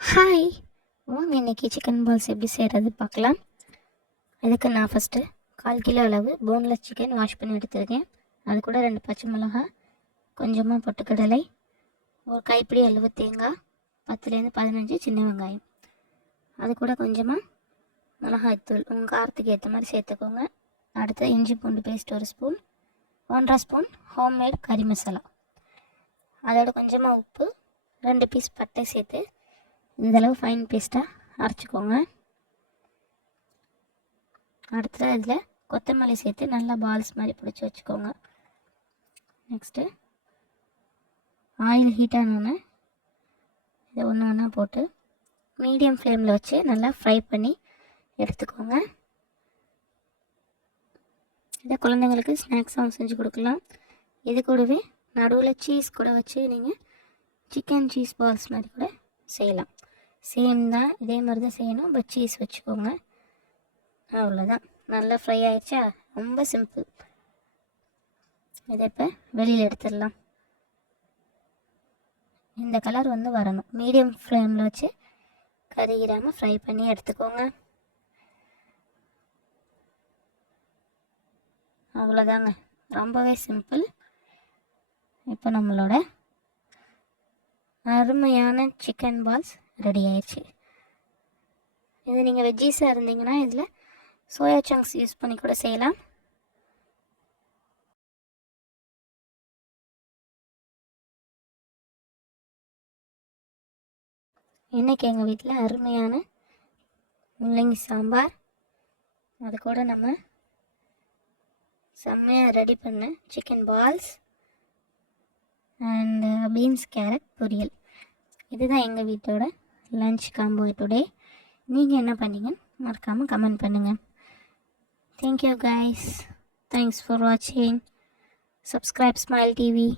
Hi, வாங்க இன்றைக்கி chicken balls எப்படி செய்கிறது பார்க்கலாம். இதுக்கு நான் ஃபஸ்ட்டு 1/4 கிலோ அளவு போன்லெஸ் சிக்கன் வாஷ் பண்ணி எடுத்துருக்கேன். அது கூட 2 பச்சை மிளகாய், கொஞ்சமாக பொட்டுக்கடலை, ஒரு கைப்பிடி அளவு தேங்காய், 10லேருந்து 15 சின்ன வெங்காயம், அது கூட கொஞ்சமாக மிளகாய்த்தூள் உங்கள் காரத்துக்கு ஏற்ற மாதிரி சேர்த்துக்கோங்க. அடுத்து இஞ்சி பூண்டு பேஸ்ட் 1 ஸ்பூன், 1.5 ஸ்பூன் ஹோம்மேட் கறி மசாலா, அதோட கொஞ்சமாக உப்பு, 2 பீஸ் பட்டை சேர்த்து இந்தளவு ஃபைன் பேஸ்ட்டாக அரைச்சிக்கோங்க. அடுத்தது இதில் கொத்தமல்லி சேர்த்து நல்லா பால்ஸ் மாதிரி பிடிச்சி வச்சுக்கோங்க. நெக்ஸ்ட்டு ஆயில் ஹீட் ஆனோன்னே இதை ஒன்று ஒன்றா போட்டு மீடியம் ஃப்ளேமில் வச்சு நல்லா ஃப்ரை பண்ணி எடுத்துக்கோங்க. இதை குழந்தைங்களுக்கு ஸ்நாக்ஸாகவும் செஞ்சு கொடுக்கலாம். இது கூடவே நடுவில் சீஸ் கூட வச்சு நீங்கள் சிக்கன் சீஸ் பால்ஸ் மாதிரி கூட செய்யலாம். சேம் தான், இதே மாதிரி தான் செய்யணும். பட் சீஸ் வச்சுக்கோங்க. அவ்வளோதான், நல்லா ஃப்ரை ஆகிடுச்சா? ரொம்ப சிம்பிள். இதை இப்போ வெளியில் எடுத்துடலாம். இந்த கலர் வரணும். மீடியம் ஃப்ளேமில் வச்சு கருகிராமல் ஃப்ரை பண்ணி எடுத்துக்கோங்க. அவ்வளோதாங்க, ரொம்பவே சிம்பிள். இப்போ நம்மளோட அருமையான சிக்கன் பால்ஸ் ரெடி ஆயிடுச்சு. இது நீங்கள் வெஜ்ஜீஸாக இருந்தீங்கன்னா இதில் சோயா சங்க்ஸ் யூஸ் பண்ணி கூட செய்யலாம். இன்றைக்கி எங்கள் வீட்டில் அருமையான முள்ளங்கி சாம்பார், அது கூட நம்ம செம்மையாக ரெடி பண்ண chicken balls and beans carrot பொரியல். இதுதான் எங்கள் வீட்டோட லன்ச் காம்போ டுடே. நீங்கள் என்ன பண்ணீங்கன்னு மறக்காமல் கமெண்ட் பண்ணுங்கள். தேங்க்யூ கைஸ், தேங்க்ஸ் ஃபார் வாட்சிங். Subscribe smile TV.